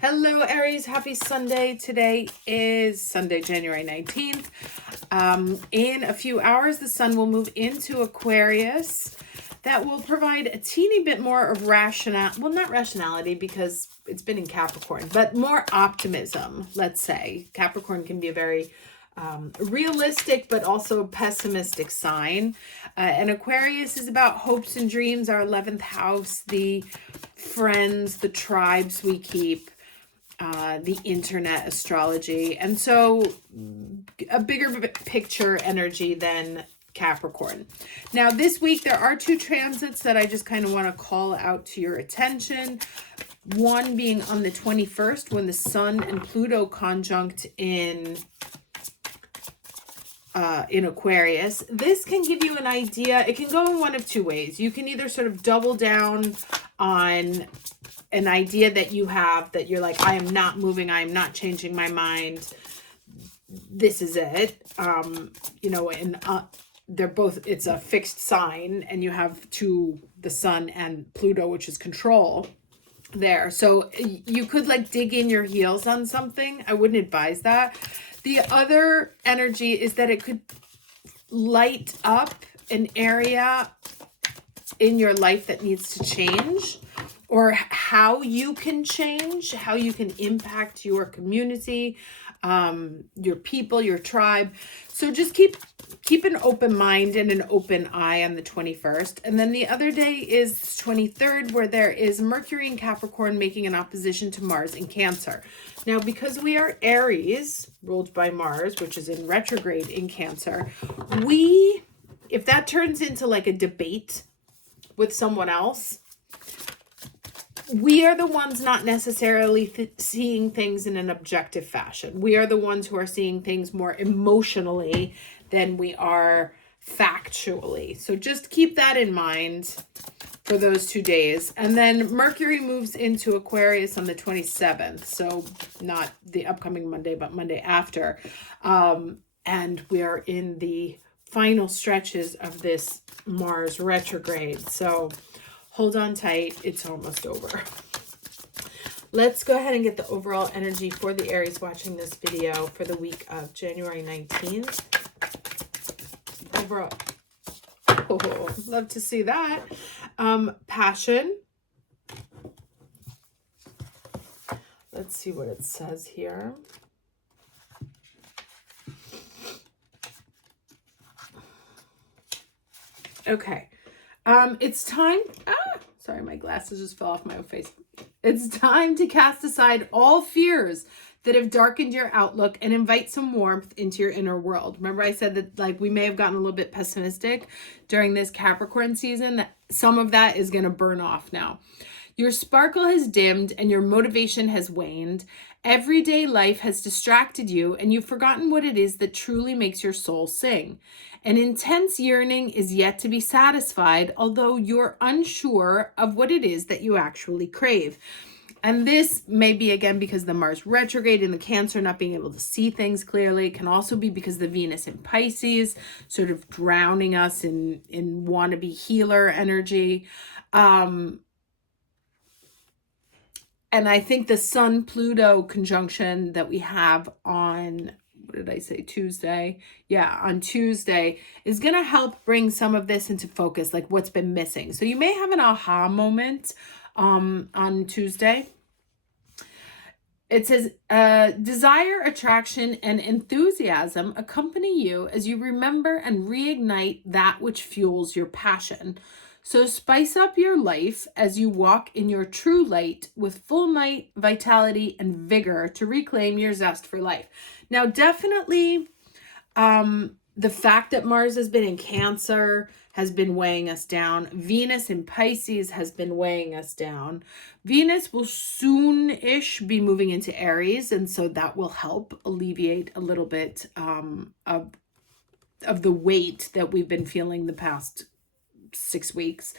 Hello, Aries. Happy Sunday. Today is Sunday, January 19th. In a few hours, the sun will move into Aquarius. That will provide a teeny bit more of not rationality because it's been in Capricorn, but more optimism, let's say. Capricorn can be a very realistic but also pessimistic sign. And Aquarius is about hopes and dreams, our 11th house, the friends, the tribes we keep, the internet, astrology. And so a bigger picture energy than Capricorn. Now, this week, there are two transits that I just kind of want to call out to your attention. One being on the 21st, when the Sun and Pluto conjunct in Aquarius. This can give you an idea. It can go in one of two ways. You can either sort of double down on an idea that you have, that you're like, I am not moving, I am not changing my mind. This is it. They're both, it's a fixed sign, and you have the Sun and Pluto, which is control there. So you could like dig in your heels on something. I wouldn't advise that. The other energy is that it could light up an area in your life that needs to change, or how you can change, how you can impact your community, your people, your tribe. So just keep an open mind and an open eye on the 21st. And then the other day is 23rd, where there is Mercury in Capricorn making an opposition to Mars in Cancer. Now, because we are Aries, ruled by Mars, which is in retrograde in Cancer, if that turns into like a debate with someone else, we are the ones not necessarily seeing things in an objective fashion. We are the ones who are seeing things more emotionally than we are factually. So just keep that in mind for those 2 days. And then Mercury moves into Aquarius on the 27th. So not the upcoming Monday, but Monday after. And we are in the final stretches of this Mars retrograde. So hold on tight. It's almost over. Let's go ahead and get the overall energy for the Aries watching this video for the week of January 19th. Overall. Oh, love to see that. Passion. Let's see what it says here. Okay. It's time. Sorry, my glasses just fell off my own face. It's time to cast aside all fears that have darkened your outlook and invite some warmth into your inner world. Remember I said that like we may have gotten a little bit pessimistic during this Capricorn season. Some of that is going to burn off now. Your sparkle has dimmed and your motivation has waned. Everyday life has distracted you and you've forgotten what it is that truly makes your soul sing. An intense yearning is yet to be satisfied, although you're unsure of what it is that you actually crave. And this may be, again, because the Mars retrograde in the Cancer, not being able to see things clearly. It can also be because the Venus in Pisces sort of drowning us in wannabe healer energy. And I think the Sun-Pluto conjunction that we have on, what did I say, Tuesday? Yeah, on Tuesday is going to help bring some of this into focus, like what's been missing. So you may have an aha moment on Tuesday. It says, desire, attraction, and enthusiasm accompany you as you remember and reignite that which fuels your passion. So spice up your life as you walk in your true light with full might, vitality, and vigor to reclaim your zest for life. Now, definitely, the fact that Mars has been in Cancer has been weighing us down. Venus in Pisces has been weighing us down. Venus will soon-ish be moving into Aries, and so that will help alleviate a little bit of the weight that we've been feeling the past 6 weeks.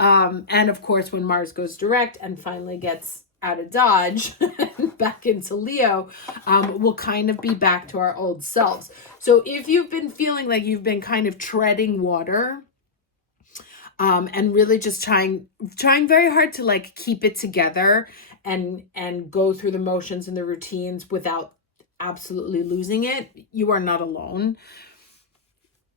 And of course, when Mars goes direct and finally gets out of Dodge and back into Leo, we'll kind of be back to our old selves. So if you've been feeling like you've been kind of treading water, and really just trying very hard to like keep it together and go through the motions and the routines without absolutely losing it, you are not alone.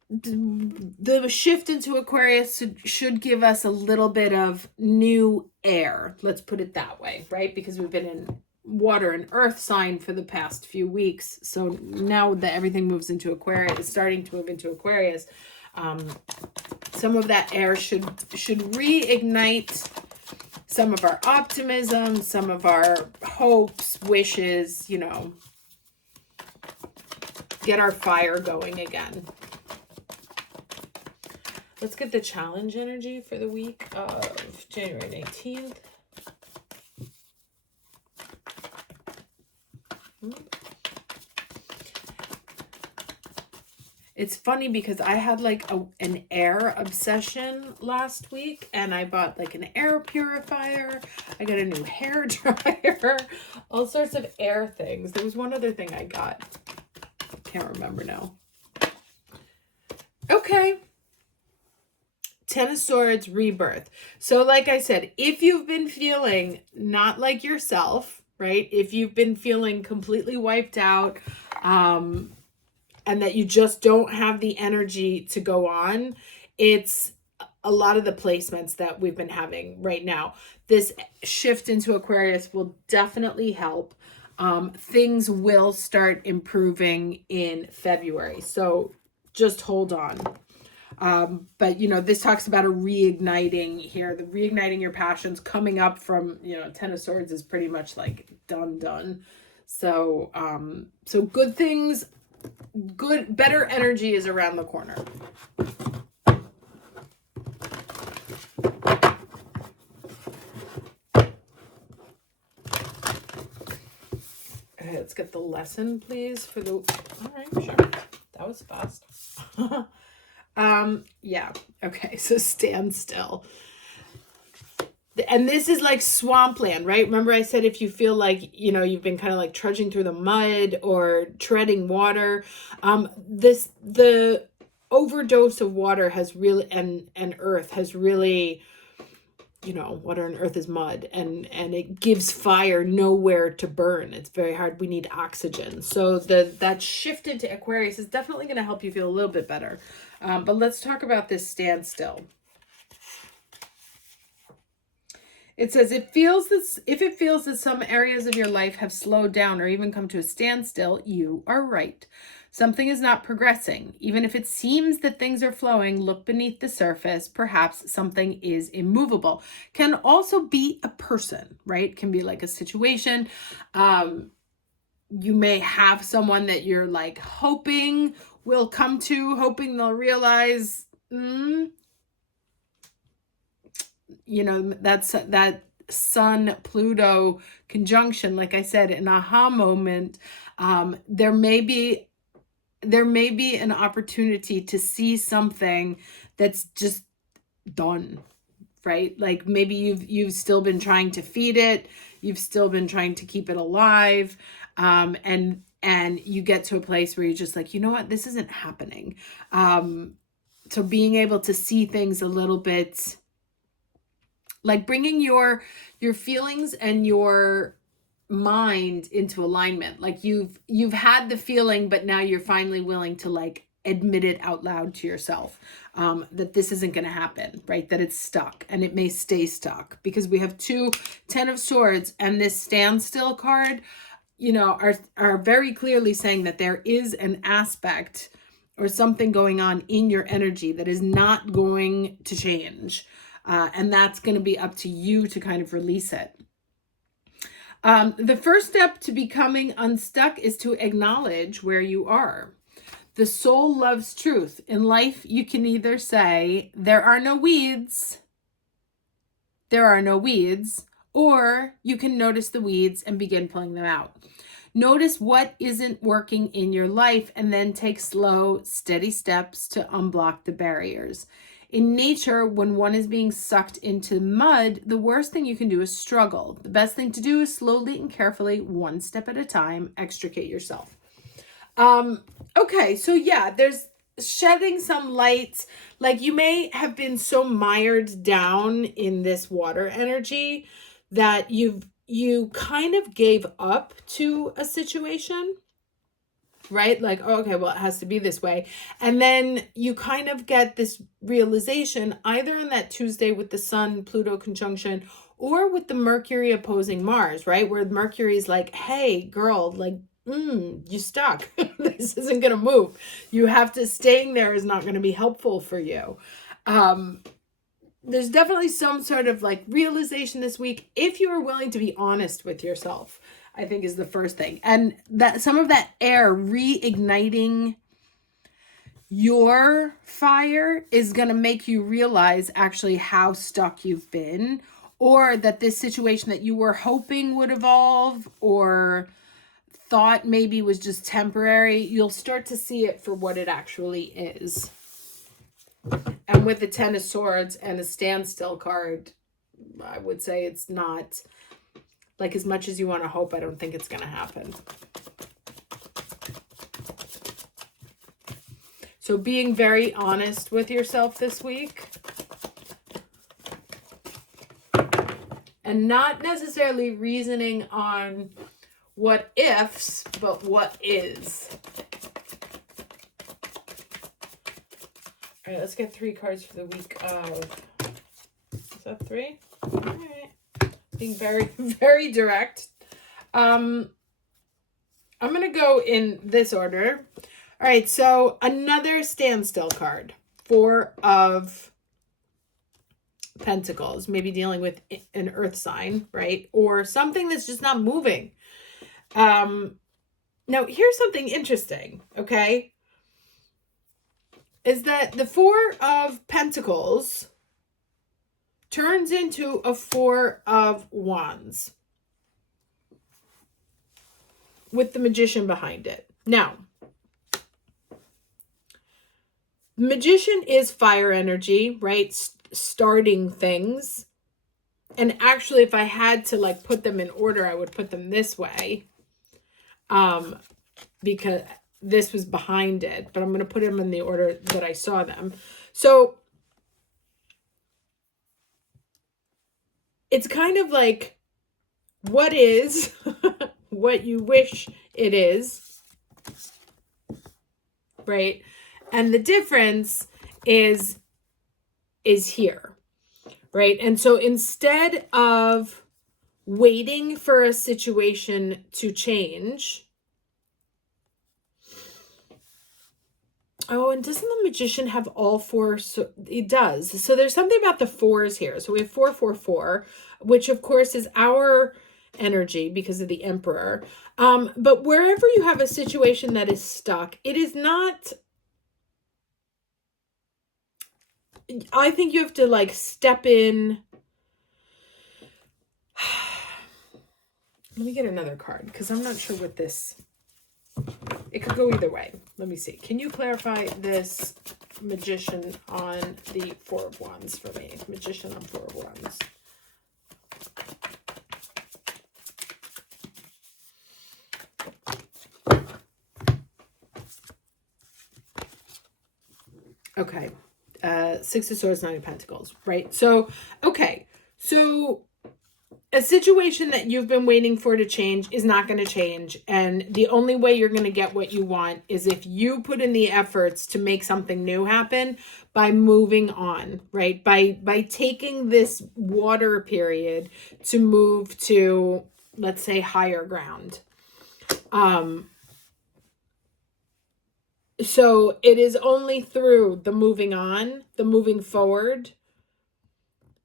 The shift into Aquarius should give us a little bit of new air. Let's put it that way, right? Because we've been in water and earth sign for the past few weeks. So now that everything moves into Aquarius, is starting to move into Aquarius, some of that air should reignite some of our optimism, some of our hopes, wishes, you know, get our fire going again. Let's get the challenge energy for the week of January 19th. It's funny because I had like an air obsession last week, and I bought like an air purifier. I got a new hair dryer, all sorts of air things. There was one other thing I got. Can't remember now. Okay. 10 of Swords, rebirth. So like I said, if you've been feeling not like yourself, right? If you've been feeling completely wiped out, and that you just don't have the energy to go on, it's a lot of the placements that we've been having right now. This shift into Aquarius will definitely help. Things will start improving in February. So just hold on. But, you know, this talks about a reigniting here, the reigniting your passions coming up from, you know, 10 of Swords is pretty much like done. So, so good things, better energy is around the corner. Okay, let's get the lesson, please, for the, all right, sure. That was fast. Yeah. Okay. So stand still. And this is like swampland, right? Remember I said, if you feel like, you know, you've been kind of like trudging through the mud or treading water, the overdose of water has really, and earth has really, you know, water and earth is mud, and it gives fire nowhere to burn. It's very hard. We need oxygen. So that shift into Aquarius is definitely going to help you feel a little bit better. But let's talk about this standstill. It says, if it feels that some areas of your life have slowed down or even come to a standstill, you are right. Something is not progressing. Even if it seems that things are flowing, look beneath the surface. Perhaps something is immovable. Can also be a person, right? Can be like a situation. You may have someone that you're like hoping will come to, hoping they'll realize, you know, that's that Sun Pluto conjunction. Like I said, an aha moment. There may be an opportunity to see something that's just done, right? Like maybe you've still been trying to feed it, you've still been trying to keep it alive, and you get to a place where you're just like, you know what, this isn't happening. So being able to see things a little bit, like bringing your feelings and your mind into alignment. Like you've had the feeling, but now you're finally willing to like admit it out loud to yourself, that this isn't going to happen, right? That it's stuck, and it may stay stuck, because we have 10 of Swords, and this standstill card, you know, are very clearly saying that there is an aspect or something going on in your energy that is not going to change. And that's going to be up to you to kind of release it. The first step to becoming unstuck is to acknowledge where you are. The soul loves truth. In life, you can either say, there are no weeds, or you can notice the weeds and begin pulling them out. Notice what isn't working in your life, and then take slow, steady steps to unblock the barriers. In nature, when one is being sucked into mud, the worst thing you can do is struggle. The best thing to do is slowly and carefully, one step at a time, extricate yourself. Okay, so yeah, there's shedding some light. Like you may have been so mired down in this water energy that you've you kind of gave up to a situation, right? Like, oh, okay, well, it has to be this way. And then you kind of get this realization either on that Tuesday with the Sun Pluto conjunction or with the Mercury opposing Mars, right? Where Mercury's like, hey, girl, like, you stuck. This isn't going to move. You have to, staying there is not going to be helpful for you. There's definitely some sort of like realization this week, if you are willing to be honest with yourself, I think is the first thing. And that some of that air reigniting your fire is going to make you realize actually how stuck you've been, or that this situation that you were hoping would evolve or thought maybe was just temporary, you'll start to see it for what it actually is. And with the Ten of Swords and a standstill card, I would say it's not, like, as much as you want to hope, I don't think it's going to happen. So being very honest with yourself this week. And not necessarily reasoning on what ifs, but what is. All right, let's get 3 cards for the week of, is that 3? All right. Being very, very direct. I'm going to go in this order. All right, so another standstill card. 4 of Pentacles, maybe dealing with an earth sign, right? Or something that's just not moving. Now, here's something interesting, okay? Is that the 4 of Pentacles turns into a 4 of Wands with the Magician behind it. Now, Magician is fire energy, right? Starting things. And actually, if I had to like put them in order, I would put them this way. Because this was behind it, but I'm going to put them in the order that I saw them. So it's kind of like what is what you wish it is, right? And the difference is here, right? And so instead of waiting for a situation to change, oh, and doesn't the Magician have all 4? So it does. So there's something about the 4s here. So we have 4, 4, 4, which of course is our energy because of the Emperor. But wherever you have a situation that is stuck, it is not, I think you have to like step in. Let me get another card because I'm not sure what this, it could go either way. Let me see. Can you clarify this Magician on the 4 of Wands for me? Magician on 4 of Wands. Okay. 6 of Swords, 9 of Pentacles, right? So, okay. So a situation that you've been waiting for to change is not going to change. And the only way you're going to get what you want is if you put in the efforts to make something new happen by moving on, right? By taking this water period to move to, let's say, higher ground. So it is only through the moving on, the moving forward,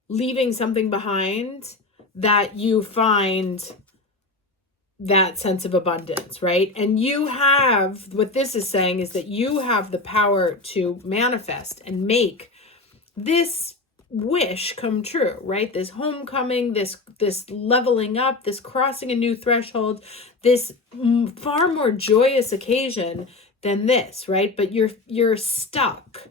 leaving something behind, that you find that sense of abundance, right? And you have, what this is saying is that you have the power to manifest and make this wish come true, right? This homecoming, this leveling up, this crossing a new threshold, this far more joyous occasion than this, right? But you're stuck.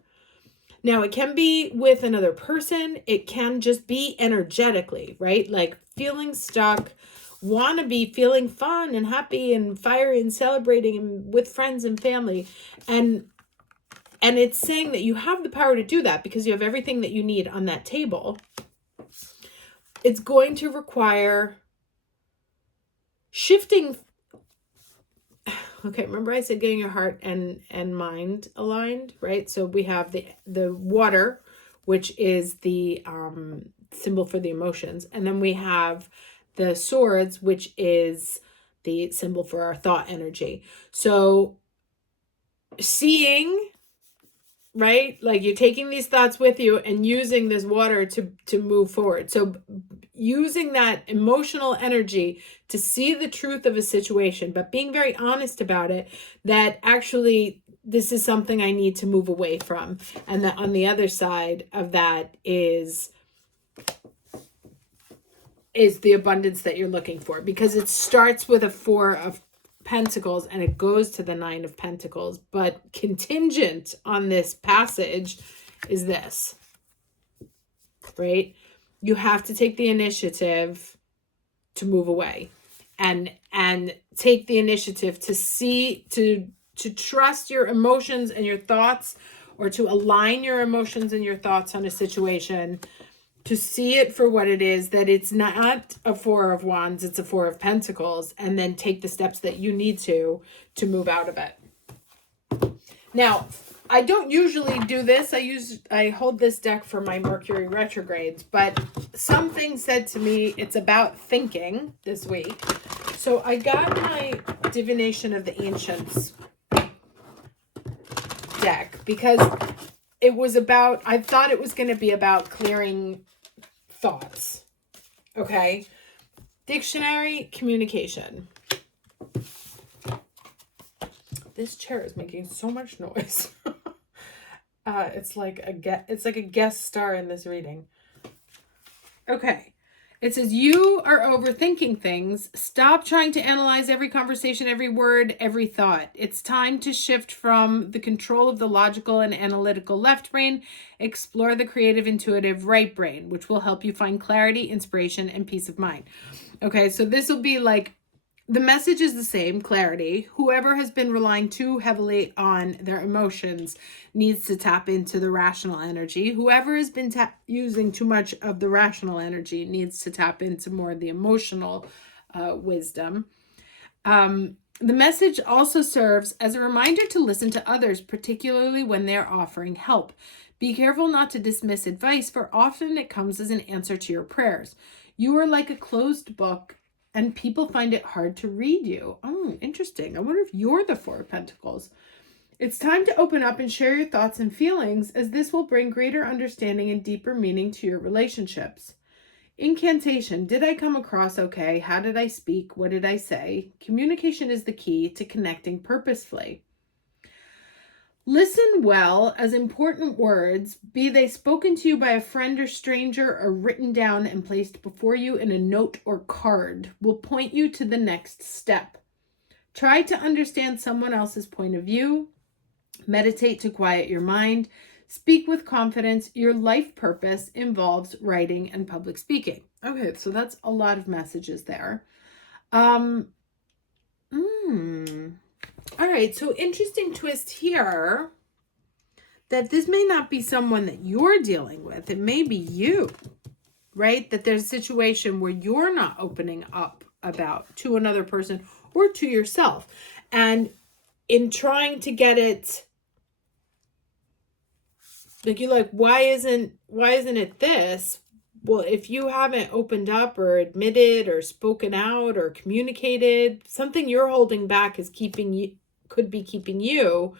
Now, it can be with another person. It can just be energetically, right? Like feeling stuck, want to be feeling fun and happy and fiery and celebrating and with friends and family. And it's saying that you have the power to do that because you have everything that you need on that table. It's going to require shifting. Okay, remember I said getting your heart and mind aligned, right? So we have the water, which is the symbol for the emotions, and then we have the swords, which is the symbol for our thought energy. So seeing, right, like you're taking these thoughts with you and using this water to move forward. So using that emotional energy to see the truth of a situation, but being very honest about it, that actually this is something I need to move away from. And that on the other side of that is the abundance that you're looking for, because it starts with a 4 of Pentacles and it goes to the 9 of Pentacles. But contingent on this passage is this, right? You have to take the initiative to move away and take the initiative to see, to trust your emotions and your thoughts, or to align your emotions and your thoughts on a situation, to see it for what it is, that it's not a 4 of Wands, it's a 4 of Pentacles, and then take the steps that you need to move out of it. Now, I don't usually do this. I hold this deck for my Mercury retrogrades, but something said to me it's about thinking this week. So I got my Divination of the Ancients deck because it was about, I thought it was going to be about clearing thoughts. Okay. Dictionary, communication. This chair is making so much noise. It's like a guest star in this reading. Okay. It says, you are overthinking things. Stop trying to analyze every conversation, every word, every thought. It's time to shift from the control of the logical and analytical left brain. Explore the creative, intuitive right brain, which will help you find clarity, inspiration, and peace of mind. Okay, so this will be like, the message is the same, clarity. Whoever has been relying too heavily on their emotions needs to tap into the rational energy. Whoever has been using too much of the rational energy needs to tap into more of the emotional wisdom. The message also serves as a reminder to listen to others, particularly when they're offering help. Be careful not to dismiss advice, for often it comes as an answer to your prayers. You are like a closed book, and people find it hard to read you. Oh, interesting. I wonder if you're the 4 of Pentacles. It's time to open up and share your thoughts and feelings, as this will bring greater understanding and deeper meaning to your relationships. Incantation. Did I come across okay? How did I speak? What did I say? Communication is the key to connecting purposefully. Listen well, as important words, be they spoken to you by a friend or stranger or written down and placed before you in a note or card, will point you to the next step. Try to understand someone else's point of view. Meditate to quiet your mind. Speak with confidence. Your life purpose involves writing and public speaking. Okay, so that's a lot of messages there. All right, so interesting twist here, that this may not be someone that you're dealing with. It may be you, right? That there's a situation where you're not opening up about to another person or to yourself. And in trying to get it, like, you're like, why isn't it this? Well, if you haven't opened up or admitted or spoken out or communicated, something you're holding back is could be keeping you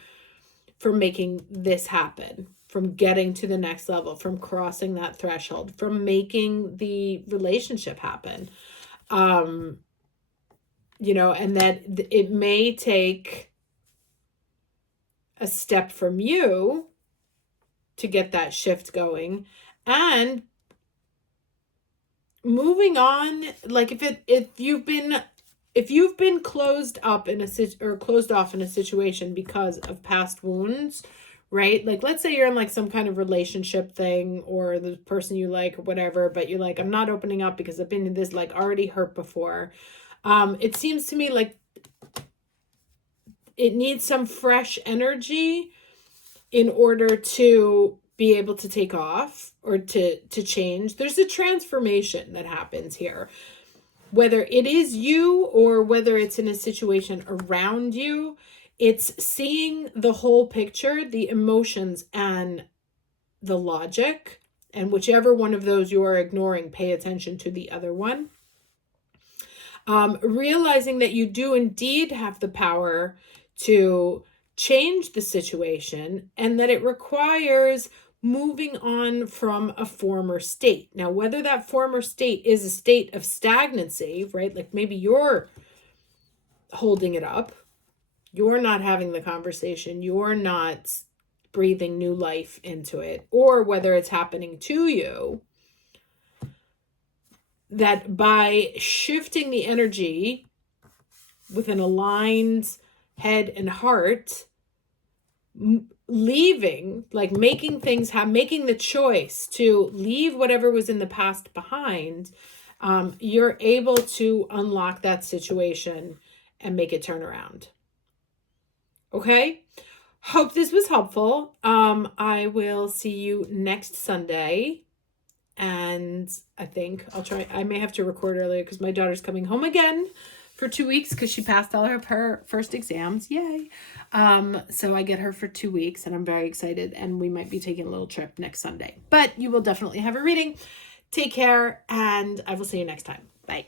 from making this happen, from getting to the next level, from crossing that threshold, from making the relationship happen. And that it may take a step from you to get that shift going. And moving on, like if you've been closed off in a situation because of past wounds, right? Like, let's say you're in like some kind of relationship thing, or the person you like or whatever, but you're like, I'm not opening up because I've been in this, like, already hurt before. It seems to me like it needs some fresh energy in order to be able to take off or to change. There's a transformation that happens here. whether it is you or whether it's in a situation around you, it's seeing the whole picture, the emotions and the logic, and whichever one of those you are ignoring, pay attention to the other one. Realizing that you do indeed have the power to change the situation and that it requires moving on from a former state. Now, whether that former state is a state of stagnancy, right? Like maybe you're holding it up, you're not having the conversation, you're not breathing new life into it, or whether it's happening to you, that by shifting the energy with an aligned head and heart, leaving, like making things making the choice to leave whatever was in the past behind, you're able to unlock that situation and make it turn around. Okay? Hope this was helpful. I will see you next Sunday. And I think I may have to record earlier because my daughter's coming home again for 2 weeks because she passed all of her first exams. Yay. So I get her for 2 weeks and I'm very excited, and we might be taking a little trip next Sunday, but you will definitely have a reading. Take care, and I will see you next time. Bye.